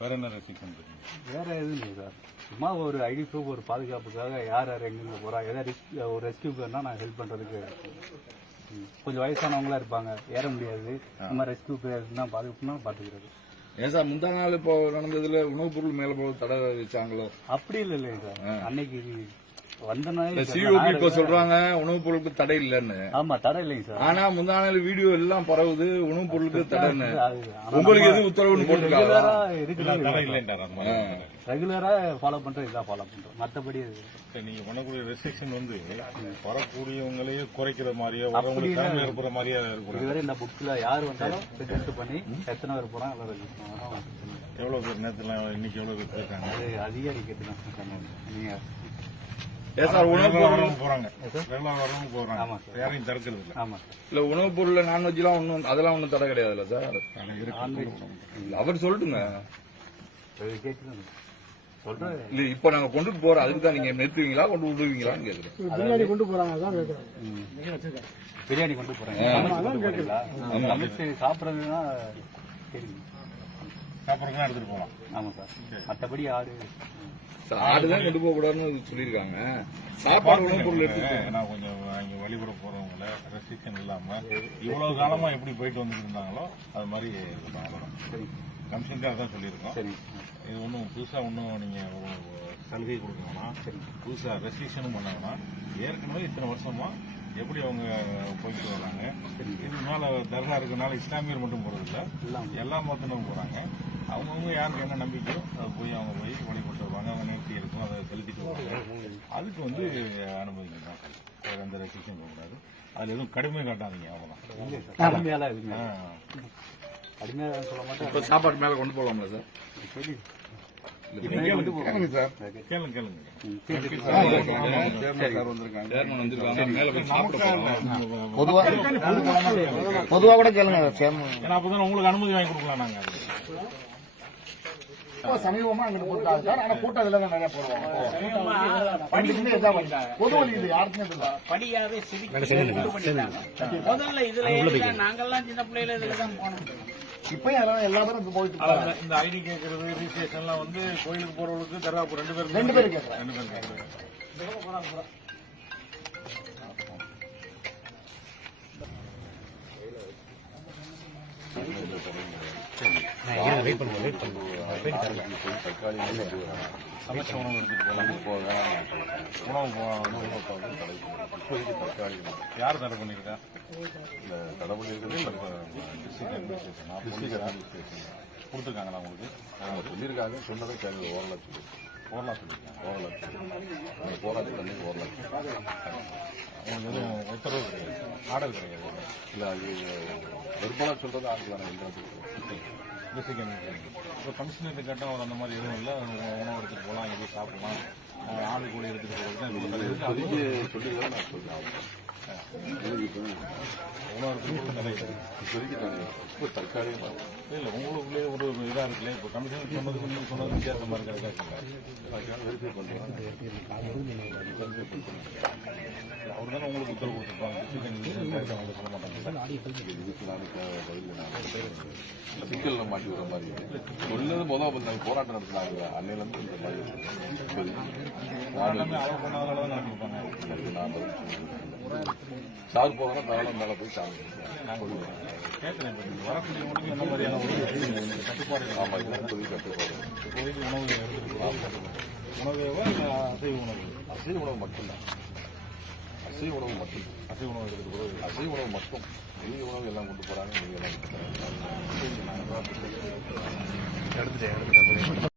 வேற என்ன ரெஸ்ட்ரிக்ஷன் வேற எதுவும் இல்லை சார். சும்மா ஒரு ஐடி ப்ரூஃப் ஒரு பாதுகாப்புக்காக யார் யார் எங்கெங்க போறா ஏதாவது ரிஸ்க் ஒரு ரெஸ்கியூ வேணா நான் ஹெல்ப் பண்றதுக்கு ம். கொஞ்சம் வயசானவங்களா இருப்பாங்க. ஏற முடியாது. மாதிரி ரெஸ்கியூ பேர்னா பாதுகாப்புனா பாத்துக்கிறது. ஏன் சார் முந்தா நாள் இப்போ நடந்ததுல உணவுப் பொருள் மேல போல தடை வச்சாங்களோ அப்படி இல்லை இல்லைங்க சார். அன்னைக்கு சிஓபி இப்ப சொல்றாங்க உணவுப் பொருளுக்கு தடை இல்லைன்னு. ஆமா தடை இல்லைங்க சார். ஆனா முந்தா நாள் வீடியோ எல்லாம் பரவுது உணவுப் பொருளுக்கு தடைன்னு. உங்களுக்கு நம்ம எது உத்தரவுன்னு போட்டுருக்காங்க ரெகுலரா ஃபாலோ பண்றோம் இதான் ஃபாலோ பண்றோம். சரி, நீங்க பண்ணக்கூடிய ரெஸ்ட்ரிக்ஷன் வந்து வரக்கூடியவங்களையே குறைக்கிற மாதிரியே வரவங்களுக்கு இருக்கிற மாதிரியே இருக்கக்கூடாது இதுவரை இந்த புக்ல யார் வந்தாலும் டெஸ்ட் பண்ணி எத்தனை பேர் போறாங்க எவ்வளவு பேர் நேரத்துல இன்னைக்கு எவ்வளவு பேர் போயிருக்காங்க? அது அதிகாரிக்கிட்டு தான். சொன்னாங்க. நீங்க யாரையும் தடுக்கிறது இல்ல. ஆமா சார். இல்ல உணவுப் பொருள்ல நான்வெஜ் எல்லாம் ஒண்ணும் அதெல்லாம் ஒண்ணும் தடை கிடையாதுல்ல சார்? அவர் சொல்லிட்டுங்க. இல்ல இப்ப நாங்க கொண்டுட்டு போறோம். அதுக்கு தான் நீங்க நிறுத்துவீங்களா கொண்டு விடுவீங்களான்னு கேக்குறேன். பின்னாடி கொண்டு போறாங்க. பிரியாணி கொண்டு போறேன் சமைச்சு கொண்டு சாப்பிடுறதுன்னா சாப்பிட்றதுலாம் எடுத்துட்டு போகலாம். ஆமா சார். மத்தபடி ஆடு. ஆடுதான் கொண்டு போக கூடாதுன்னு சொல்லியிருக்காங்க. சாப்பாடு உணவுப் பொருள் எடுத்து நான் கொஞ்சம் இங்க வழிபட போறவங்கள ரெஸ்ட்ரிக்ஷன் இல்லாம இவ்வளவு காலமா எப்படி போயிட்டு வந்துட்டு இருந்தாங்களோ அது மாதிரி சரி. கமிஷன் அதான் சொல்லியிருக்கோம். சரி. இது ஒன்றும் புதுசா ஒன்றும் நீங்க ஒரு சலுகை கொடுக்கணும்னா புதுசா ரெஸ்ட்ரிக்ஷனும் பண்ணாங்கன்னா ஏற்கனவே இத்தனை வருஷமா எப்படி அவங்க போயிட்டு வராங்க? இது மேல தர்கா இருக்கனால இஸ்லாமியர் மட்டும் போறது இல்ல எல்லாம் எல்லா மதத்தினரும் போறாங்க. அவங்கவுங்க யாருக்கு என்ன நம்பிக்கையோ அதை போய் அவங்க போய் வழிபட்டு வருவாங்க. அவங்க நேர்த்தி இருக்கும் அதை செலுத்திட்டு வருவாங்க. அதுக்கு வந்து அனுமதிக்கலாம் வேற எந்த ரெஸ்ட்ரிக்ஷன் போகக்கூடாது. அதுல எதுவும் கடுமை காட்டாதீங்க. கடுமையாக சொல்ல மாட்டேன். இப்ப சாப்பாடு மேல கொண்டு போகலாம்ல சார்? பொதுவா பொதுவா கூட கேளுங்க சேர்மன் ஏன்னா அப்பதான் உங்களுக்கு அனுமதி வாங்கி கொடுக்கலாம் நாங்க. சமீபமா அங்க போட்டாங்க சார் ஆனா கூட்டம் இதுல தான் நிறைய போடுவாங்க. பொது வழி இது யாருக்குமே தெரியல. படியாவே சிவிக் கொண்டு பண்ணிட்டாங்க முதல்ல இதுல நாங்கெல்லாம் சின்ன பிள்ளையில இதுல தான் போனோம். இப்பயும் அதெல்லாம் எல்லா பேரும் போயிட்டு இருக்காங்க. இந்த- ஐடி கேட்கறது ரிஜிஸ்ட்ரேஷன் எல்லாம் வந்து கோயிலுக்கு போறவங்களுக்கு தர்காவுக்கு ரெண்டு பேரும் ரெண்டு பேரும் கேட்கறாங்க. ரெண்டு பேரும் சமைச்ச உணவு எடுத்துட்டு போகலாம் உணவு உணவு தடை இப்போதைக்கு தற்காலி யார் தடை இந்த தடை பண்ணிருக்கிறது டிஸ்ட்ரிக்ட் அட்மினிஸ்ட்ரேஷன் டிஸ்ட்ரிக்ட் அட்மினிஸ்ட்ரேஷன் கொடுத்துருக்காங்களா உங்களுக்கு சொல்லியிருக்காங்க சொன்னதை கேள்வி ஓரளவு சொல்லி ஓரளவு சொல்லியிருக்காங்க ஓரளவு சொல்லி போராட்டம் பண்ணி உங்களுக்கு எதுவும் உத்தரவு கிடையாது ஆர்டர் கிடையாது. இல்லை அது வெறுப்பாக சொல்றது ஆர்டர் டிஸ்ட்ரிக்ட் அட்மினிஸ்ட்ரேஷன் இப்போ கமிஷனர் கேட்டால் அவர் அந்த மாதிரி எதுவும் இல்லை. உணவு எடுத்துட்டு போகலாம் எதுவும் சாப்பிடலாம். ஆடு கூட எடுத்துட்டு போகிறது தான் இப்போ நான் உணவு இல்லை உங்களுக்குள்ளே ஒரு இதாக இருக்குல்ல. இப்போ கமிஷனர் சொன்னது நீங்கள் சொன்னது வித்தியாசமாக இருக்கிறதா வெரிஃபை பண்ணுறேன் அவர் தானே உங்களுக்கு உத்தரவு கொடுத்துருப்பாங்க. சிக்கல்ல மாட்டி விடுற மாதிரி சொன்னது முதல் பண்ணாங்க போராட்டம் நடத்தினாங்க. அன்னையில இருந்து இந்த மாதிரி. சார் போனா தாராளம் மேல போய் சாமி என்ன மாதிரியான ஒரு கட்டுப்பாடு. உணவு இல்லை அசைவ உணவு? அசைவ உணவு மட்டும்தான். அசைவ உணவு மட்டும். அசைவ உணவு எடுத்துட்டு போகிறது அசைவ உணவு மட்டும். வெளிய உணவு எல்லாம் கொண்டு போறாங்க மீதி எல்லாம் கொண்டு போறாங்க.